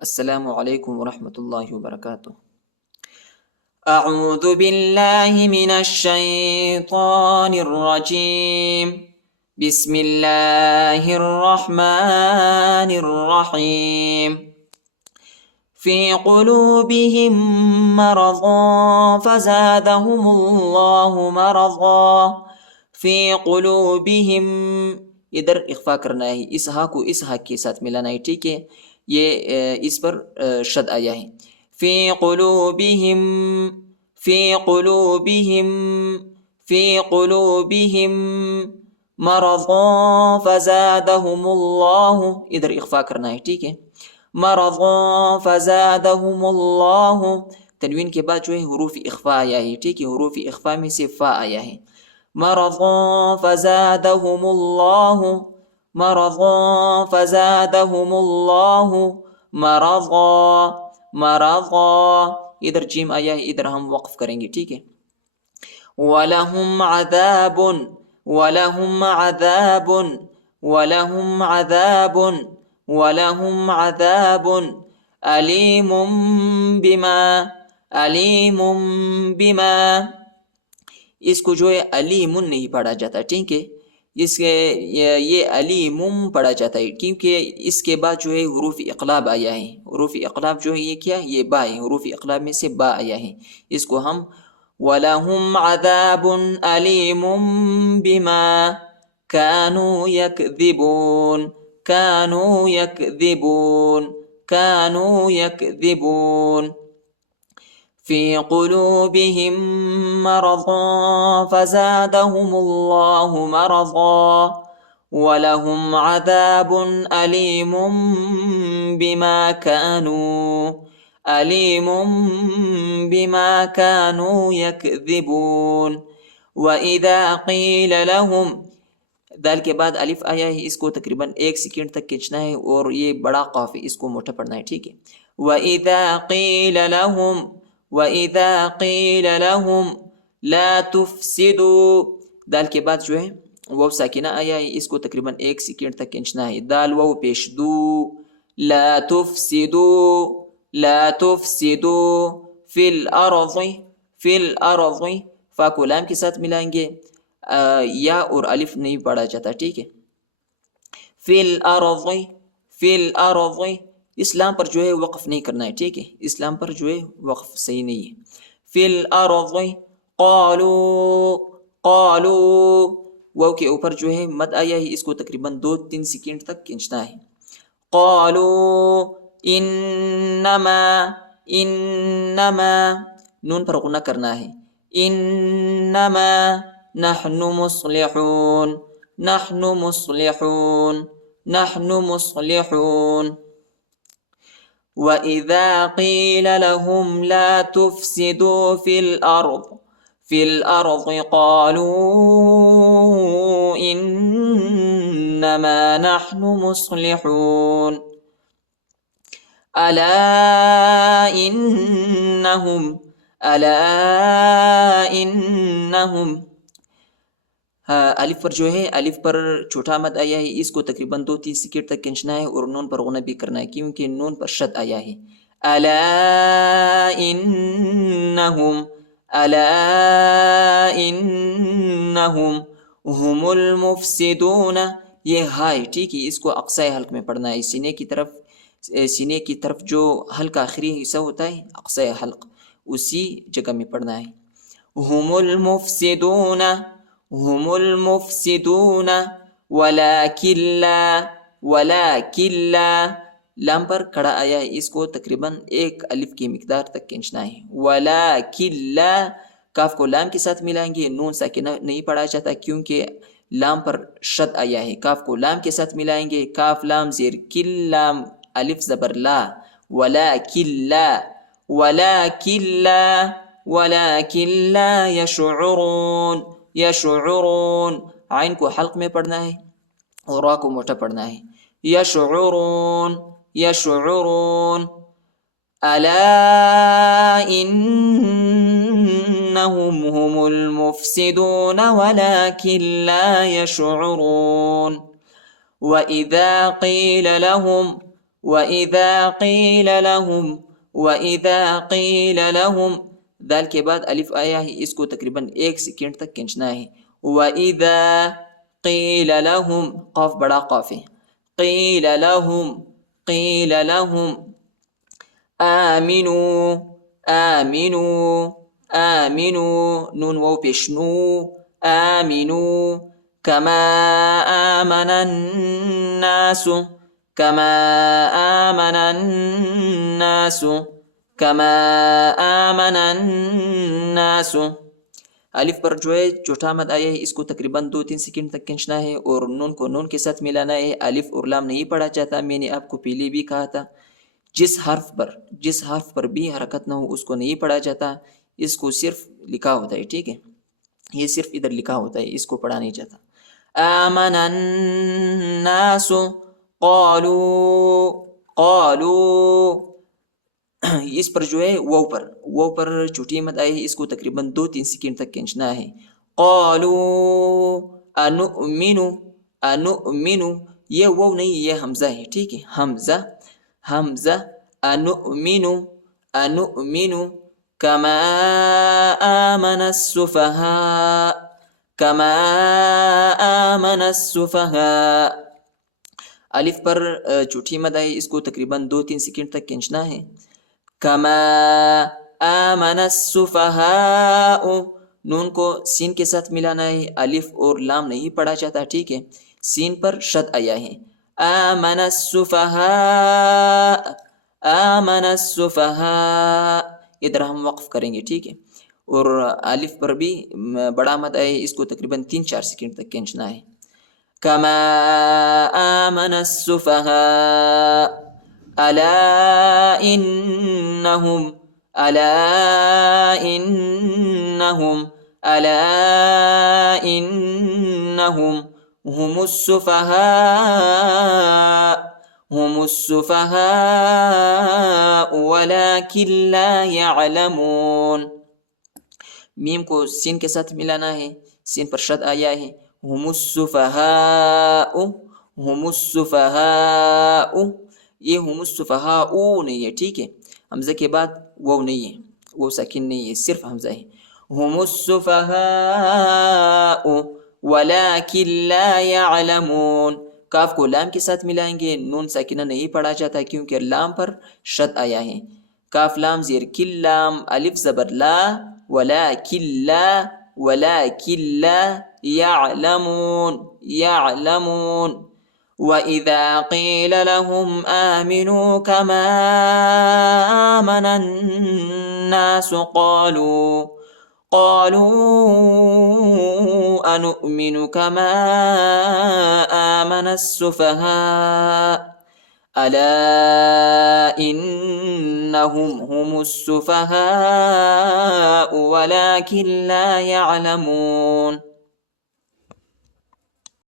السلام علیکم ورحمۃ اللہ وبرکاتہ۔ اعوذ باللہ من الشیطان الرجیم، بسم اللہ الرحمن الرحیم۔ فی قلوبہم مرض فزادہم اللہ مرضا۔ فی قلوبہم، ادھر اخفا کرنا ہے، اس ہا کو اس ہا کے ساتھ ملانا ہے، ٹھیک ہے، یہ اس پر شد آیا ہے۔ فی قلوبہم، فی قلوبہم، فی قلوبہم مرض فزادہم اللہ، ادھر اخفا کرنا ہے، ٹھیک ہے، مرض فزادہم اللہ، تنوین کے بعد جو ہے حروف اخفا آیا ہے، ٹھیک ہے، حروف اخفا میں سے فا آیا ہے۔ مرض فزادہم اللہ، مرض فزادہم اللہ مرضا، مرضا، ادھر جیم آیا ہے، ادھر ہم وقف کریں گے، ٹھیک ہے۔ وَلَهُمْ عَذَابٌ، وَلَهُمْ عَذَابٌ، وَلَهُمْ عَذَابٌ، وَلَهُمْ عَذَابٌ علیم بما، علیم بما، اس کو جو ہے علیم نہیں پڑھا جاتا، ٹھیک ہے، اس کے یہ علیم پڑھا جاتا ہے، کیونکہ اس کے بعد جو ہے حروف اقلاب آیا ہے، حروف اقلاب جو ہے یہ کیا، یہ با ہے، حروف اقلاب میں سے با آیا ہے، اس کو ہم وَلَهُمْ عَذَابٌ عَلِيمٌ بِمَا كَانُوا يَكْذِبُونَ، كَانُوا يَكْذِبُونَ، كَانُوا يَكْذِبُونَ۔ فی قلوبہم مرض فزادہم اللہ مرضا ولہم عذاب علیم بما کانوا، علیم بما کانوا یکذبون۔ وَإِذَا قِیلَ لَهُمْ، دال کے بعد الف آیا ہے، اس کو تقریباً 1 سیکنڈ تک کھینچنا ہے، اور یہ بڑا قاف ہے، اس کو موٹا پڑھنا ہے، ٹھیک ہے۔ وَإِذَا قِیلَ لَهُمْ، وَإِذَا قِیلَ لَهُمْ لَا تُفْسِدُوا، دال کے بعد جو ہے واو ساکنہ آیا ہے، اس کو تقریباً 1 سیکنڈ تک کھینچنا ہے، دال واو پیش دو، لا تفسدوا، لا تفسدوا فی الارض، فی الارض، فا کو لام کے ساتھ ملائیں گے، یا اور الف نہیں پڑھا جاتا، ٹھیک ہے۔ فی الارض، فی الارض، اسلام پر جو ہے وقف نہیں کرنا ہے، ٹھیک ہے، اسلام پر جو ہے وقف صحیح نہیں ہے۔ فی الارض قالوا، قالوا، واو کے اوپر جو ہے مد آیا ہے، اس کو تقریباً 2-3 سیکنڈ تک کھینچنا ہے۔ قالوا انما، انما، نون پر غنہ کرنا ہے، انما نحن مصلحون، نحن مصلحون، نحن مصلحون۔ وَإِذَا قِيلَ لَهُمْ لَا تُفْسِدُوا فِي الْأَرْضِ، فِي الْأَرْضِ قَالُوا إِنَّمَا نَحْنُ مُصْلِحُونَ أَلَا إِنَّهُمْ، أَلَا إِنَّهُمْ، الف پر جو ہے الف پر چھوٹا مد آیا ہے، اس کو تقریباً 2-3 سیکنڈ تک کھینچنا ہے، اور نون پر غنہ بھی کرنا ہے، کیونکہ نون پر شد آیا ہے۔ الا انہم، الا انہم ہم المفسدون، یہ ہائے، ٹھیک ہے، اس کو اقصی حلق میں پڑھنا ہے، سینے کی طرف، سینے کی طرف جو حلق آخری حصہ ہوتا ہے اقصی حلق، اسی جگہ میں پڑھنا ہے۔ ہم المفسدون، ہم المفسدون ولکن لا، ولکن لا، لام پر کھڑا آیا ہے، اس کو تقریباً 1 الف کی مقدار تک کھینچنا ہے۔ ولکن لا، کاف کو لام کے ساتھ ملائیں گے، نون ساکنہ نہیں پڑھا جاتا کیونکہ لام پر شد آیا ہے، کاف کو لام کے ساتھ ملائیں گے، کاف لام زیر کل لام الف زبر لا، ولکن لا، ولکن لا، ولکن لا یشعرون، یشعرون، عین کو حلق میں پڑھنا ہے اور را کو موٹا پڑھنا ہے۔ یشعرون، یشعرون، الا انہم هم المفسدون ولکن لا یشعرون۔ وَإِذَا قِيلَ لَهُمْ، وَإِذَا قِيلَ لَهُمْ وَإِذَا قِيلَ لَهُمْ دال کے بعد الف آیا ہے، اس کو تقریباً 1 سیکنڈ تک کھینچنا ہے. وَإِذَا قِيلَ لَهُمْ قاف بڑا قاف ہے. قِيلَ لَهُمْ قِيلَ لَهُمْ آمِنُوا آمِنُوا آمِنُوا نون واو پیشنو آمِنُوا كَمَا آمَنَ النَّاسُ كَمَا آمَنَ النَّاسُ كَمَا آمَنَ النَّاسُ الف پر جو ہے چھوٹا مد آیا ہے، اس کو تقریباً 2-3 سیکنڈ تک کھینچنا ہے اور نون کو نون کے ساتھ ملانا ہے. الف اور لام نہیں پڑھا جاتا، میں نے آپ کو پہلے بھی کہا تھا. جس حرف پر بھی حرکت نہ ہو اس کو نہیں پڑھا جاتا، اس کو صرف لکھا ہوتا ہے. ٹھیک ہے، یہ صرف ادھر لکھا ہوتا ہے، اس کو پڑھا نہیں جاتا. آمن الناس قالوا اس پر جو ہے وہ پر چھوٹی مد آئی ہے، اس کو تقریباً 2-3 سیکنڈ تک کھینچنا ہے. قالوا انؤمن یہ وہ نہیں، یہ حمزہ ہے. ٹھیک ہے، حمزہ انؤمن كما آمن السفهاء الف پر چھوٹی مد ہے، اس کو تقریباً 2-3 سیکنڈ تک کھینچنا ہے. كما آمن السفهاء نون کو سین کے ساتھ ملانا ہے، الف اور لام نہیں پڑھا جاتا. ٹھیک ہے، سین پر شد آیا ہے. آمن السفهاء ادھر ہم وقف کریں گے. ٹھیک ہے، اور الف پر بھی بڑا مد ہے، اس کو تقریباً 3-4 سیکنڈ تک کھینچنا ہے. كما آمن السفهاء ألا إنهم هم السفهاء ولكن لا يعلمون میم کو سین کے ساتھ ملانا ہے، سین پر شد آیا ہے. هم السفهاء یہ هم السفهاء نہیں ہے. ٹھیک ہے، حمزہ کے بعد وہ نہیں ہے، وہ ساکن نہیں ہے، صرف حمزہ ہے. هم السفهاء ولكن لا يعلمون کاف کو لام کے ساتھ ملائیں گے، نون ساکنہ نہیں پڑھا جاتا کیونکہ لام پر شد آیا ہے. کاف لام زیر کل لام الف زبر لا ولكن لا يعلمون وَإِذَا قِيلَ لَهُمْ آمِنُوا كَمَا آمَنَ النَّاسُ قَالُوا أَنُؤْمِنُ كَمَا آمَنَ السُّفَهَاءُ أَلَا إِنَّهُمْ هُمُ السُّفَهَاءُ وَلَكِنْ لَا يَعْلَمُونَ